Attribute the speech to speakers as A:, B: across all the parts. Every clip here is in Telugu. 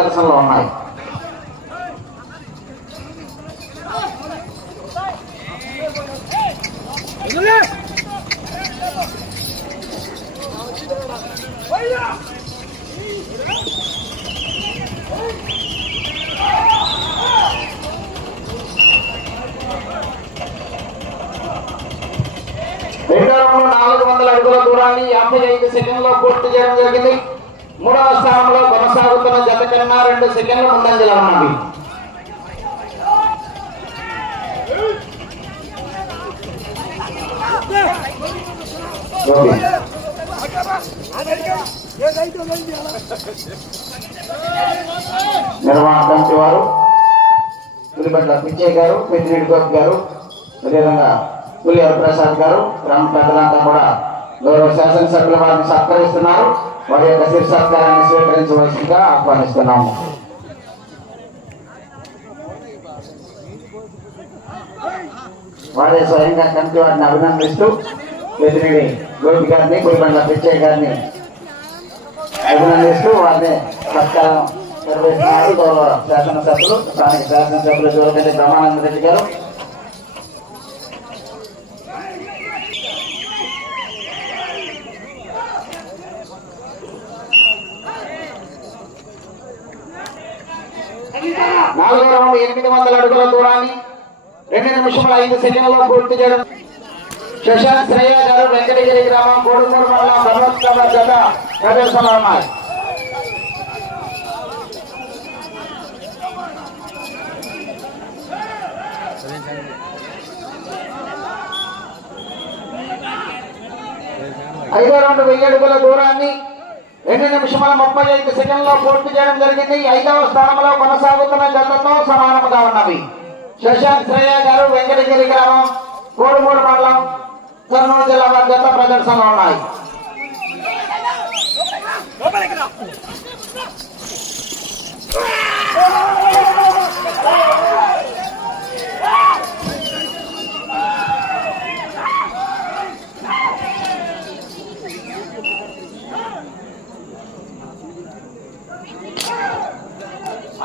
A: ప్రదర్శనలో ఉన్నాయి నాలుగు వందల అడుగుల దూరాన్ని యాభై ఐదు సెకండ్లో పూర్తి చేయడం జరిగింది. మూడవ స్థానంలో కొనసాగుతున్న జత కన్నా రెండు సెకండ్లు ముందంజలో ఉన్నది ఓకే. కమిటీ వారు పులిపట్ల పిచ్చయ్య గారు పెద్దిరెడ్డి గోపి గారు అదేవిధంగా పులి ప్రసాద్ గారు గ్రామ పెద్దలంతా కూడా గౌరవ శాసనసభ్యుల వారిని సత్కరిస్తున్నారు వారి యొక్క శిరసత్కారాన్ని స్వీకరించవలసిందిగా ఆహ్వానిస్తున్నాము. వారే స్వయంగా కమిటీ వారిని అభినందిస్తూ ప్రతినిధి గోపి గారిని పులిపట్ల పిచ్చయ్య గారిని అభినందిస్తూ వారిని సత్కారం నిర్వహిస్తున్నారు గౌరవ శాసనసభ్యులు స్థానిక శాసనసభ్యులు జోరగల్లి బ్రహ్మానంద రెడ్డి గారు నాలుగో రౌండ్ ఎనిమిది వందల అడుగుల దూరాన్ని రెండు నిమిషముల ఐదు సెకండ్లలో పూర్తి చేయడం. శశాంత్ శ్రేయ గారు వెంకటగిరి గ్రామం కోడుమూరు మండలం భగవత్కవ జత ప్రదర్శనలో ఉన్నారు ఐదో రెండు వెయ్యి అడుగుల దూరాన్ని రెండు నిమిషముల ముప్పై ఐదు సెకండ్లో పూర్తి చేయడం జరిగింది. ఐదవ స్థానంలో కొనసాగుతున్న జతతో సమానముగా ఉన్నవి. శశాంత్ శ్రేయ గారు వెంకటగిరి గ్రామం కోడుమూరు మండలం కర్నూలు జిల్లా వారి జత ప్రదర్శనలో ఉన్నాయి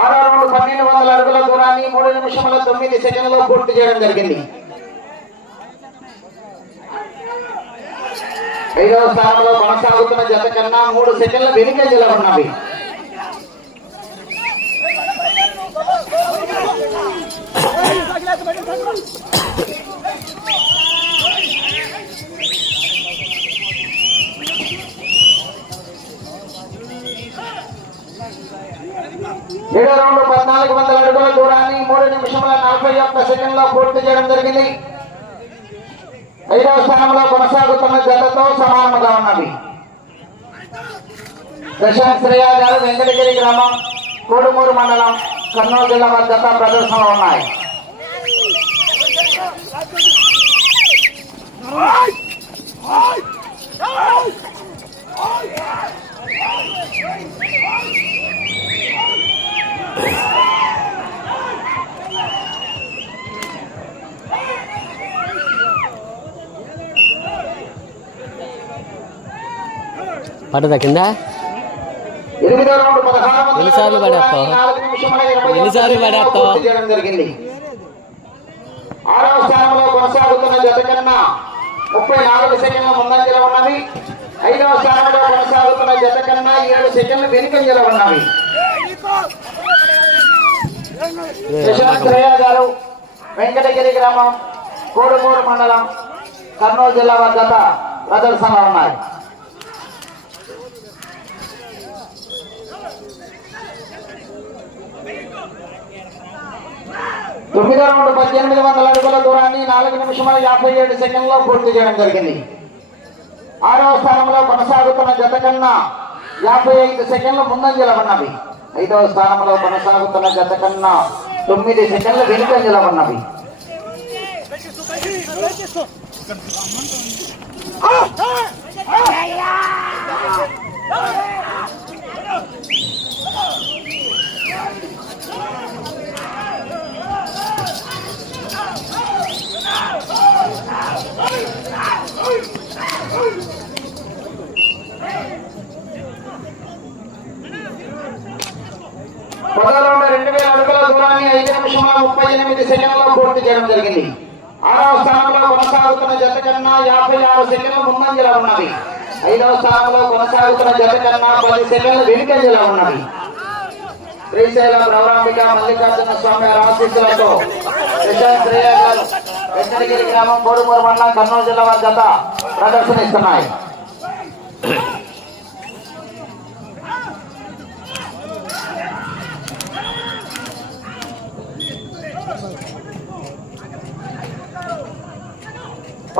A: ఆరో రౌండ్ పన్నెండు వందల అడుగుల దూరాన్ని మూడు నిమిషముల తొమ్మిది సెకండ్లలో పూర్తి చేయడం జరిగింది. ఐదవ స్థానంలో కొనసాగుతున్న జత కన్నా మూడు సెకండ్ల వెనుకంజలో ఉన్నవి. ఏడో రౌండ్ పద్నాలుగు వందల అడుగుల దూరాన్ని మూడు నిమిషముల నలభై ఒక్క సెకండ్లో పూర్తి చేయడం జరిగింది. ఐదవ స్థానంలో కొనసాగుతున్న జతతో సమానముగా ఉన్నవి ప్రశాంత్ శ్రేయ గారు వెంకటగిరి గ్రామం కోడుమూరు మండలం కర్నూలు జిల్లా వద్ద జత ప్రదర్శనలో ఉన్నాయి.
B: పడదా కింద ఎన్నిసార్లు పడేస్తావు? ఎన్నిసార్లు పడేస్తావు?
A: ఆరవ స్థానంలో కొనసాగుతున్న జత కన్నా ముప్పై నాలుగు సెకండ్ల ముందంజలో ఉన్నవి ఐదవ స్థానంలో కొనసాగుతున్న జత కన్నా ఏడు సెకండ్లు వెనుకంజలో ఉన్నవి ప్రశాంత్ శ్రేయ గారు వెంకటగిరి గ్రామం కోడుమూరు మండలం కర్నూలు జిల్లా వద్ద ప్రదర్శనలో ఉన్నాయి తొమ్మిది రౌండ్ పద్దెనిమిది వందల అడుగుల దూరాన్ని నాలుగు నిమిషాల యాభై ఏడు సెకండ్లో పూర్తి చేయడం జరిగింది. ఆరవ స్థానంలో కొనసాగుతున్న జత కన్నా యాభై ఐదు సెకండ్లు ముందంజలో ఉన్నవి. ఐదవ స్థానంలో కొనసాగుతున్న గత కన్నా తొమ్మిది సెకండ్లు వెనుకంజలో ఉన్నవి. Oh! ముప్పై ఎనిమిది సెకండ్లలో పూర్తి చేయడం జరిగింది. ఆరవ స్థానంలో కొనసాగుతున్న జత కన్నా యాభై ఆరు సెకండ్లు ముందంజలో ఉన్నది. ఐదవ స్థానంలో కొనసాగుతున్న జత కన్నా పది సెకండ్లు వెనుకంజలో ఉన్నది. శ్రీశైలం రవరాంబిక మల్లికార్జున స్వామి ఆశీస్సులతో యశ్వంత్ గ్రామం కోడుమూరు మండలం కర్నూలు జిల్లా వారి జత ప్రదర్శనిస్తున్నాయి.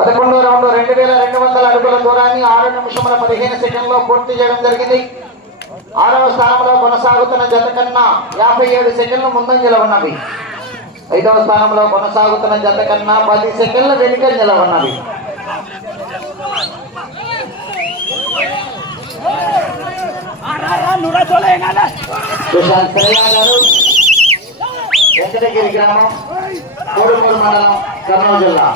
A: పదకొండు రౌండ్ రెండు వేల రెండు వందల అడుగుల దూరాన్ని ఆరు నిమిషముల పదిహేను సెకండ్లో పూర్తి చేయడం జరిగింది. ఆరవ స్థానంలో కొనసాగుతున్న జత కన్నా యాభై ఏడు సెకండ్లు ముందంజలో ఉన్నవి. ఐదవ స్థానంలో కొనసాగుతున్న జత కన్నా పది సెకండ్ల వెనుకంజలో ఉన్నవి. సుశాంత్ గారు వెంకటగిరి గ్రామం కోడుమూరు మండలం కర్నూలు జిల్లా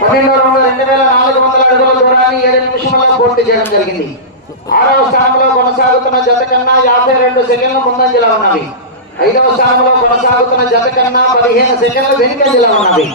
A: పన్నెండు రెండు రెండు వేల నాలుగు వందల అడుగుల దూరాన్ని ఏడు నిమిషంలో పూర్తి చేయడం జరిగింది. ఆరవ స్థానంలో కొనసాగుతున్న జత కన్నా యాభై రెండు సెకండ్ల ముందంజలో ఉన్నవి ఐదవ స్థానంలో కొనసాగుతున్న జత కన్నా పదిహేను సెకండ్ల వెనుకంజలో ఉన్నవి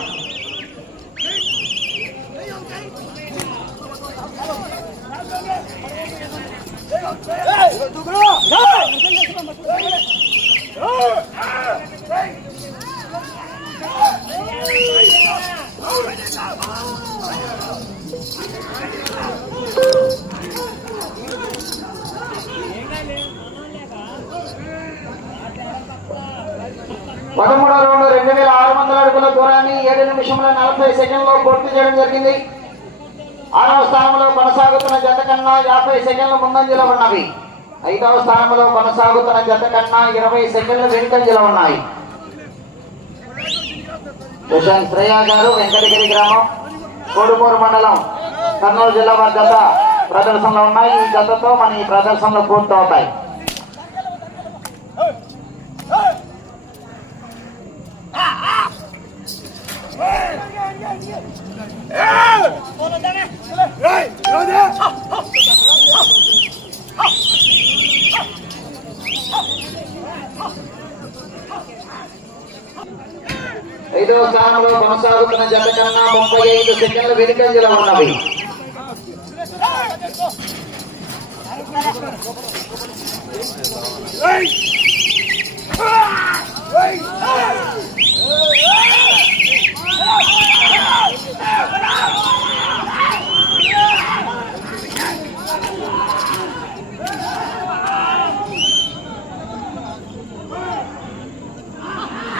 A: వేల ఆరు వందల అడుగుల దూరాన్ని ఏడు నిమిషముల నలభై సెకండ్లో పూర్తి చేయడం జరిగింది. ఆరవ స్థానంలో కొనసాగుతున్న జత కన్నా యాభై సెకండ్ల ముందంజలో ఉన్నవి. ఐదవ స్థానంలో కొనసాగుతున్న జత కన్నా ఇరవై సెకండ్ల వెనుకంజలో ఉన్నాయి. సుశాంత్ శ్రేయ గారు వెంకటగిరి గ్రామం కోడుమూరు మండలం కర్నూలు జిల్లా వారి జత ప్రదర్శనలో ఉన్నాయి. ఈ జతతో మన ఈ ప్రదర్శనలు పూర్తవుతాయి ఐదవ స్థానంలో కొనసాగుతున్న జత కన్నా ముప్పై ఐదు సెకండ్ల వెనుకంజలో ఉన్నవి.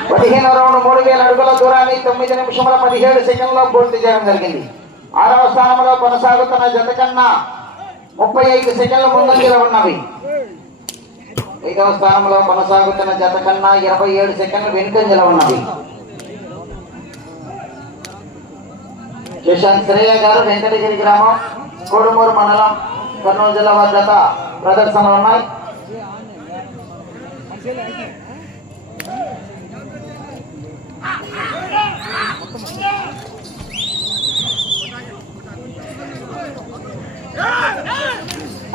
A: పదిహేను రౌండ్ మూడు వేల అడుగుల దూరాన్ని తొమ్మిది నిమిషముల పదిహేడు సెకండ్లో పూర్తి చేయడం జరిగింది. ఆరవ స్థానంలో కొనసాగుతున్న జత కన్నా ముప్పై ఐదు సెకండ్ల ముందంజలో ఉన్నవి. ఐదవ స్థానంలో కొనసాగుతున్న జత కన్నా ఇరవై ఏడు సెకండ్ల వెనుకంజలో ఉన్నవి. సుశాంత్ శ్రేయ గారు వెంకటగిరి గ్రామం కోడుమూరు మండలం కర్నూలు జిల్లా వారి ప్రదర్శనలు ఉన్నాయి.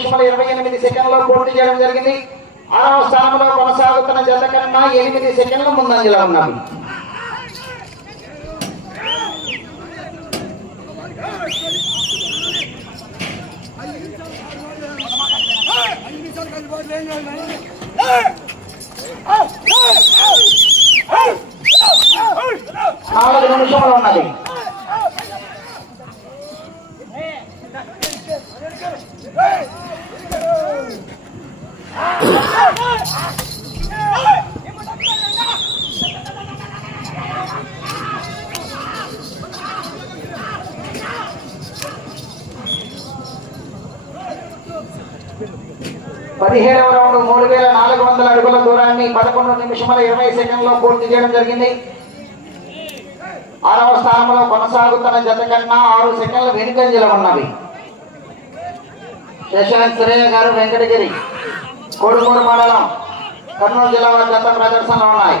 A: నిమిషముల ఇరవై ఎనిమిది సెకండ్లో పోటీ చేయడం జరిగింది. ఆరవ స్థానంలో కొనసాగుతున్న జత కన్నా ఎనిమిది సెకండ్ల ముందంజలో ఉన్నాము నాలుగు నిమిషములు ఉన్నది పదిహేడవ రౌండ్ మూడు వేల నాలుగు వందల అడుగుల దూరాన్ని పదకొండు నిమిషముల ఇరవై సెకండ్లో పూర్తి చేయడం జరిగింది. ఆరవ స్థానంలో కొనసాగుతున్న జత కన్నా ఆరు సెకండ్లు వెనుకంజలో ఉన్నవి. శశాంత్ సురయ్య గారు వెంకటగిరి కోడుమూరు మండలం కర్నూలు జిల్లా వారి జత ప్రదర్శనలో ఉన్నాయి.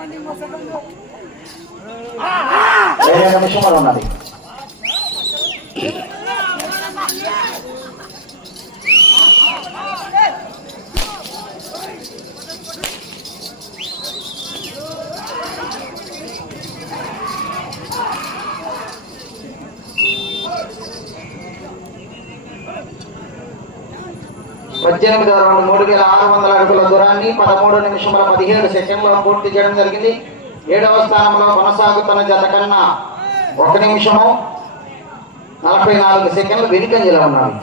B: ఉంది
A: ఏడు ఉన్నది పద్దెనిమిది రెండు మూడు వేల ఆరు వందల అడుగుల దూరాన్ని పదమూడు నిమిషముల పదిహేడు సెకండ్లో పూర్తి చేయడం జరిగింది. ఏడవ స్థానంలో కొనసాగుతున్న జత కన్నా ఒక నిమిషము నలభై నాలుగు సెకండ్లు వెనుకంజలో ఉన్నాయి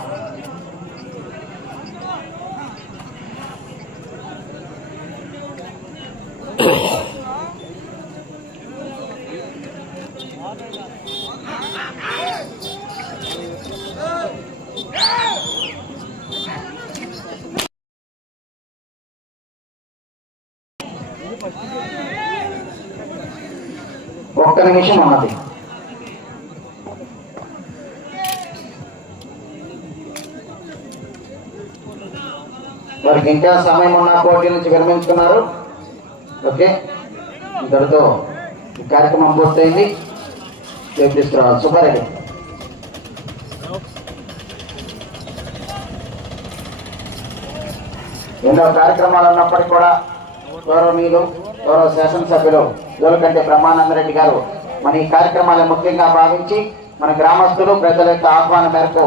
A: ఒక్క నిమిషం ఉన్నది వారికి ఇంకా సమయం ఉన్న పోటీ నుంచి విరమించుకున్నారు. ఓకే? ఇద్దరితో ఈ కార్యక్రమం పూర్తయింది. చేపిస్తున్నారు తీసుకురావాలి. సుబ్బారెడ్డి ఎన్నో కార్యక్రమాలు ఉన్నప్పటికీ కూడా గౌరవనీయులు గౌరవ శాసనసభ్యులు జోలకంటి బ్రహ్మానందరెడ్డి గారు మన ఈ కార్యక్రమాలను ముఖ్యంగా భావించి మన గ్రామస్తులు ప్రజల యొక్క ఆహ్వానం మేరకు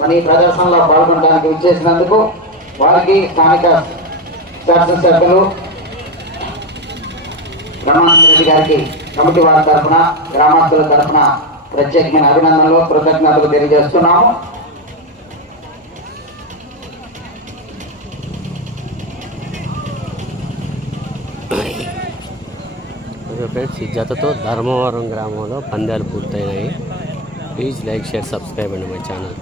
A: మన ఈ ప్రదర్శనలో పాల్గొనడానికి ఇచ్చేసినందుకు వారికి స్థానిక శాసనసభ్యులు బ్రహ్మానందరెడ్డి గారికి కమిటీ వారి తరఫున గ్రామస్తుల తరఫున ప్రత్యేకమైన అభినందనలు కృతజ్ఞతలు తెలియజేస్తున్నాము.
B: ఫ్రెండ్స్ ఈ జతతో ధర్మవరం గ్రామంలో పందాలు పూర్తయినాయి. ప్లీజ్ లైక్ షేర్ సబ్స్క్రైబ్ అండి మై ఛానల్.